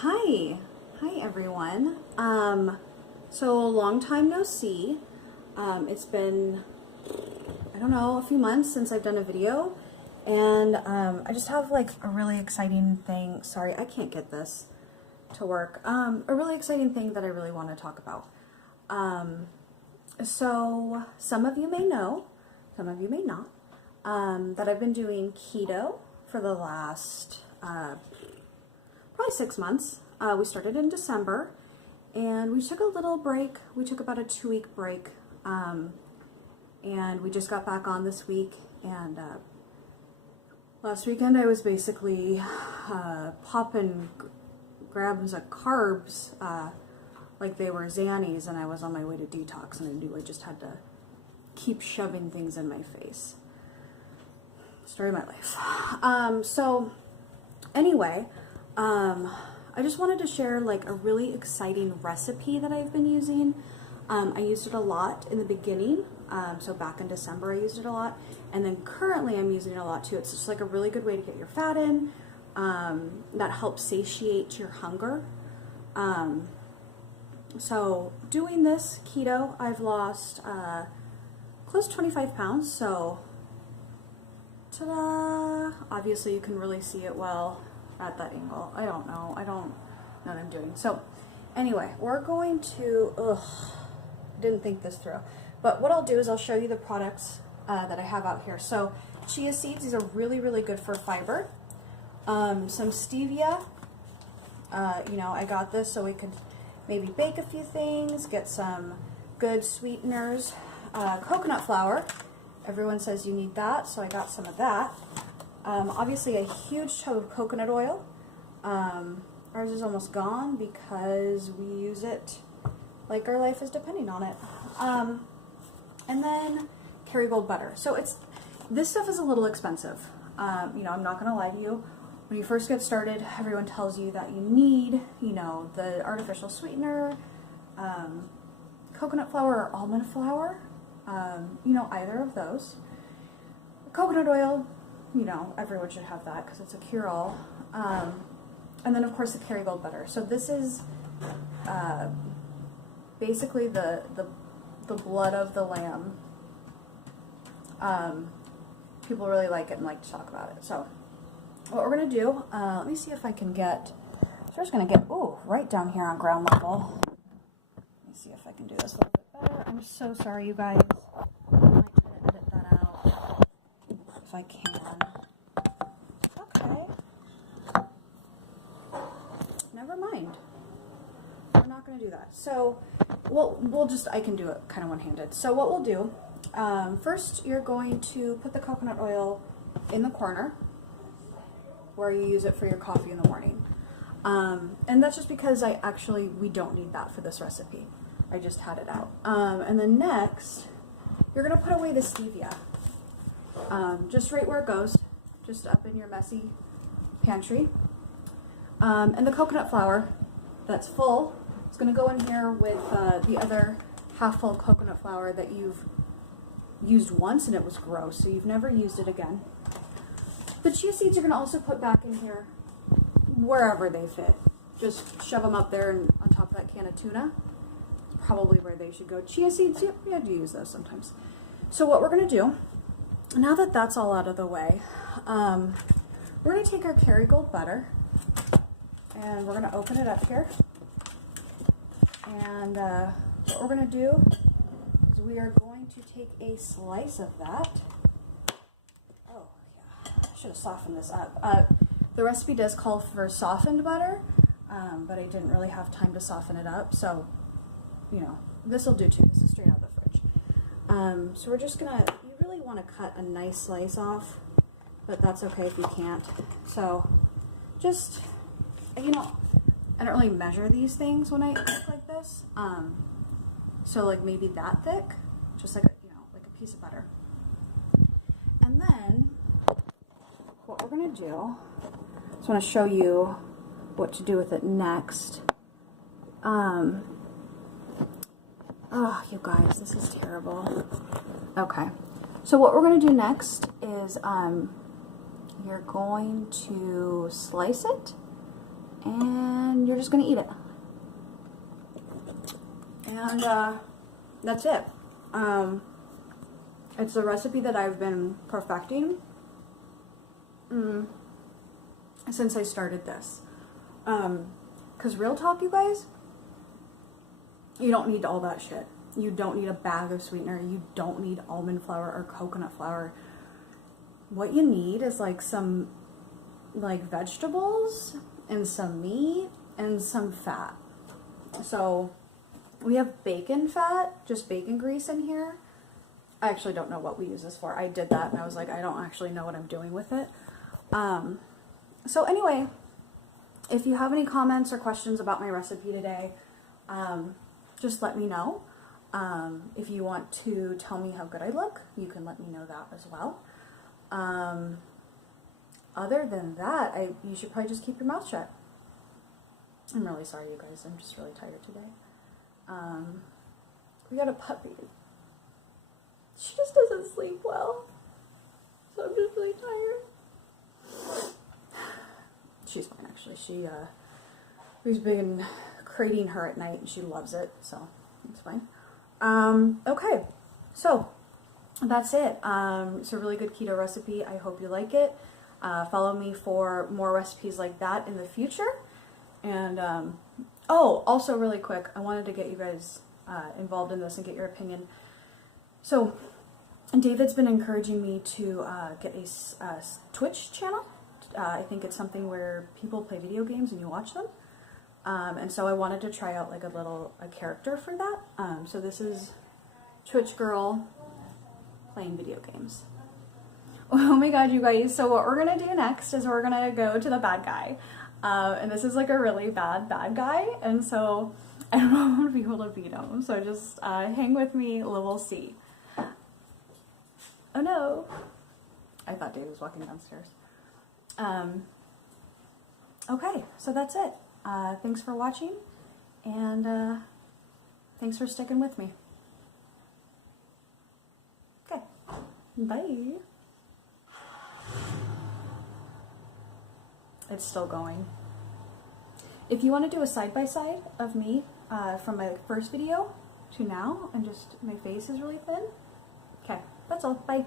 Hi everyone. So long time no see. It's been, I don't know, a few months since I've done a video, and I just have like a really exciting thing. Sorry, I can't get this to work. A really exciting thing that I really want to talk about. So some of you may know, some of you may not, that I've been doing keto for the last probably 6 months. We started in December, and we took a little break. We took about a 2-week break, and we just got back on this week. And last weekend I was basically popping grams of carbs like they were Xannies, and I was on my way to detox, and I knew I just had to keep shoving things in my face. Story of my life. So anyway, I just wanted to share like a really exciting recipe that I've been using. I used it a lot in the beginning. So back in December I used it a lot, and then currently I'm using it a lot too. It's just like a really good way to get your fat in, that helps satiate your hunger. So doing this keto, I've lost close to 25 pounds. So ta-da! Obviously you can really see it well at that angle. I don't know what I'm doing. So anyway, we're going to, didn't think this through. But what I'll do is I'll show you the products that I have out here. So chia seeds, these are really, really good for fiber. Some stevia, I got this so we could maybe bake a few things, get some good sweeteners. Coconut flour, everyone says you need that, so I got some of that. Obviously a huge tub of coconut oil. Ours is almost gone because we use it like our life is depending on it. And then Kerrygold butter. So this stuff is a little expensive. I'm not gonna lie to you. When you first get started, everyone tells you that you need, the artificial sweetener, coconut flour or almond flour, either of those. Coconut oil, everyone should have that because it's a cure-all. And then of course the Kerrygold butter. So this is basically the blood of the lamb. People really like it and like to talk about it. So what we're gonna do, let me see if I can get, so we're just gonna get, right down here on ground level. Let me see if I can do this a little bit better. I'm so sorry, you guys. I might try to edit that out if I can. Okay. Never mind. We're not gonna do that. So I can do it kind of one-handed. So what we'll do, first you're going to put the coconut oil in the corner where you use it for your coffee in the morning. And that's just because we don't need that for this recipe. I just had it out. And then next, you're gonna put away the stevia. Just right where it goes, just up in your messy pantry. And the coconut flour that's full is gonna go in here with the other half full coconut flour that you've used once and it was gross, so you've never used it again. The chia seeds you're going to also put back in here wherever they fit. Just shove them up there and on top of that can of tuna. Probably where they should go. Chia seeds, yep, you have to use those sometimes. So what we're going to do, now that that's all out of the way, we're going to take our Kerrygold butter and we're going to open it up here. And what we're going to do is we are going to take a slice of that. Should have softened this up. The recipe does call for softened butter, but I didn't really have time to soften it up, so this will do too. This is straight out of the fridge. So we're just gonna, you really want to cut a nice slice off, but that's okay if you can't. So just, I don't really measure these things when I cook like this. So like maybe that thick, just like like a piece of butter. And then what we're going to do, I just want to show you what to do with it next. You guys, this is terrible. Okay, so what we're going to do next is you're going to slice it and you're just gonna eat it. And that's it. It's a recipe that I've been perfecting since I started this. Because real talk, you guys, you don't need all that shit. You don't need a bag of sweetener. You don't need almond flour or coconut flour. What you need is like some like vegetables and some meat and some fat. So we have bacon fat, just bacon grease in here. I actually don't know what we use this for. I did that and I was like, I don't actually know what I'm doing with it. So anyway, if you have any comments or questions about my recipe today, just let me know. If you want to tell me how good I look, you can let me know that as well. Other than that, you should probably just keep your mouth shut. I'm really sorry, you guys. I'm just really tired today. We got a puppy. She just doesn't sleep well. So I'm just really tired. She's fine, actually. We've been crating her at night, and she loves it, so it's fine. Okay, so that's it. It's a really good keto recipe. I hope you like it. Follow me for more recipes like that in the future. And, oh, also really quick, I wanted to get you guys involved in this and get your opinion. So, David's been encouraging me to get a Twitch channel. I think it's something where people play video games and you watch them. And so I wanted to try out like a character for that. So this is Twitch girl playing video games. Oh my god, you guys. So what we're gonna do next is we're gonna go to the bad guy. And this is like a really bad guy. And so I don't know if I'm gonna be able to beat him. So just hang with me, we'll see. Oh no. I thought Dave was walking downstairs. Okay, so that's it. Thanks for watching, and thanks for sticking with me. Okay, bye. It's still going. If you want to do a side-by-side of me from my first video to now, and just my face is really thin, okay, that's all. Bye.